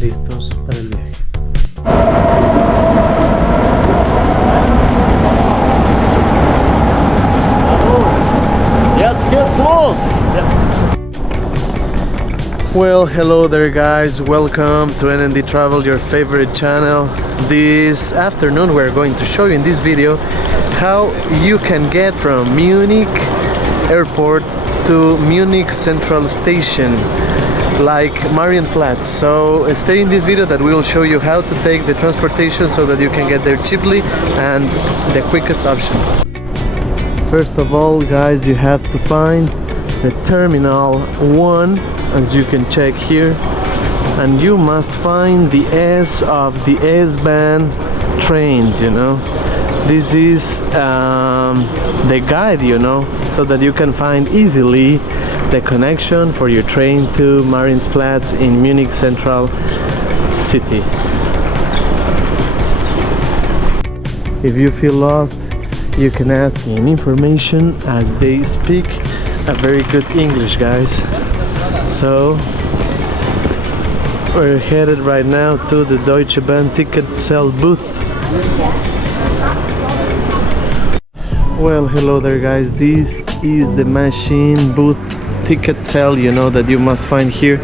listos para el viaje. Jetzt geht's los! Well, hello there guys, welcome to NND Travel, your favorite channel. This afternoon we're going to show you in this video how you can get from Munich airport to Munich central station, like Marienplatz. So stay in this video that we will show you how to take the transportation so that you can get there cheaply and the quickest option. First of all guys, you have to find the Terminal 1, as you can check here, and you must find the S of the S-Bahn trains, you know. This is the guide, you know, so that you can find easily the connection for your train to Marienplatz in Munich central city. If you feel lost, you can ask in information, as they speak a very good English, guys. So we're headed right now to the Deutsche Bahn ticket sell booth. Well, hello there guys, this is the machine booth ticket sell, you know, that you must find here.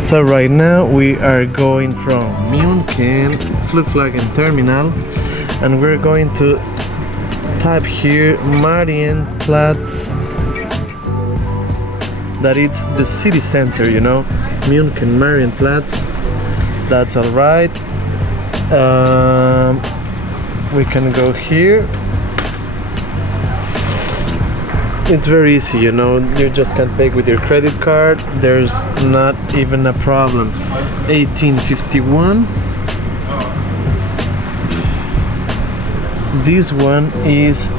So right now we are going from Munich Flughafen terminal, and we're going to type here Marienplatz, that it's the city center, you know, Munich Marienplatz. That's all right. We can go here. It's very easy, you know, you just can pay with your credit card. There's not even a problem. 1851. This one is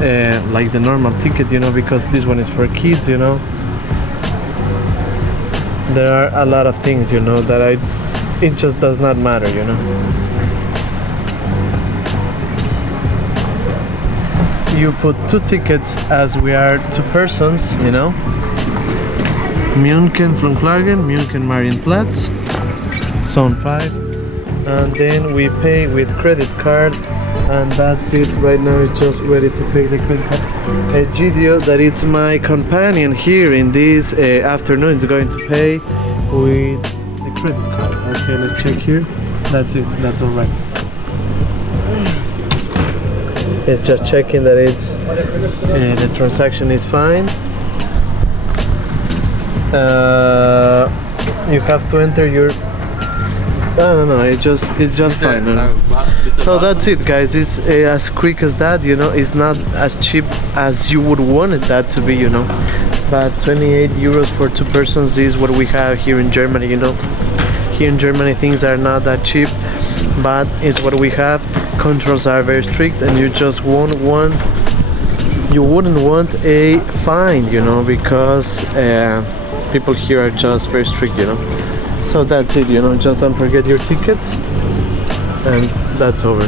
like the normal ticket, you know, because this one is for kids, you know. There are a lot of things, you know, that it just does not matter, you know. You put two tickets, as we are two persons, you know. Munich Flughafen, Munich Marienplatz, Zone 5, and then we pay with credit card, and that's it. Right now it's just ready to pay the credit card. Gidio, that it's my companion here in this afternoon, is going to pay with the credit card. Okay, let's check here. That's it, that's all right. It's just checking that it's the transaction is fine. You have to enter your no, it's just fine. No? So that's it guys, it's as quick as that, you know. It's not as cheap as you would want it that to be, you know, but 28 euros for two persons is what we have here in Germany, you know. Here in Germany things are not that cheap, but it's what we have. Controls are very strict, and you just wouldn't want a fine, you know, because people here are just very strict, you know. So that's it, you know, just don't forget your tickets, and that's over.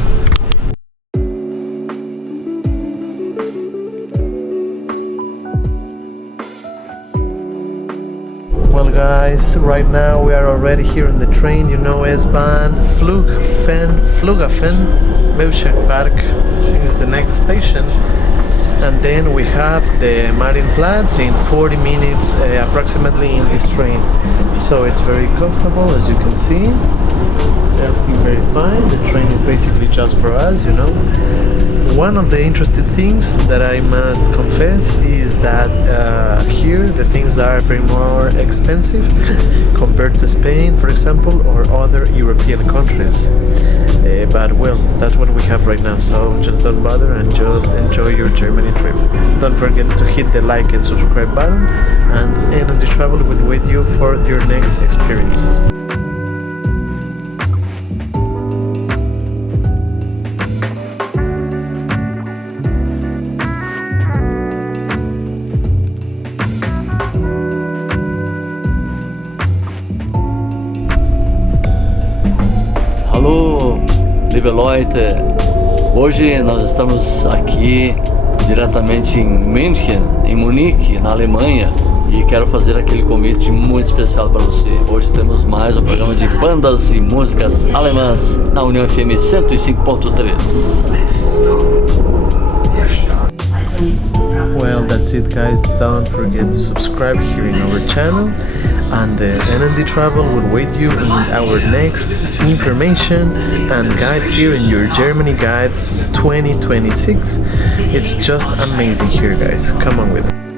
Well guys, right now we are already here on the train, you know, S-Bahn, Flughafen, Park, I think is the next station. And then we have the Marienplatz in 40 minutes approximately in this train. So it's very comfortable, as you can see. Everything very fine. The train is basically just for us, you know. One of the interesting things that I must confess is that here the things are very more expensive compared to Spain, for example, or other European countries. But well, that's what we have right now, so just don't bother and just enjoy your Germany trip. Don't forget to hit the like and subscribe button, and NND Travel will wait you for your next experience. Alô, liebe Leute, hoje nós estamos aqui diretamente em München, em Munique, na Alemanha, e quero fazer aquele convite muito especial para você. Hoje temos mais um programa de bandas e músicas alemãs na União FM 105.3. Well, that's it guys, don't forget to subscribe here in our channel, and the NND Travel will wait you in our next information and guide here in your Germany guide 2026. It's just amazing here guys, come on with it.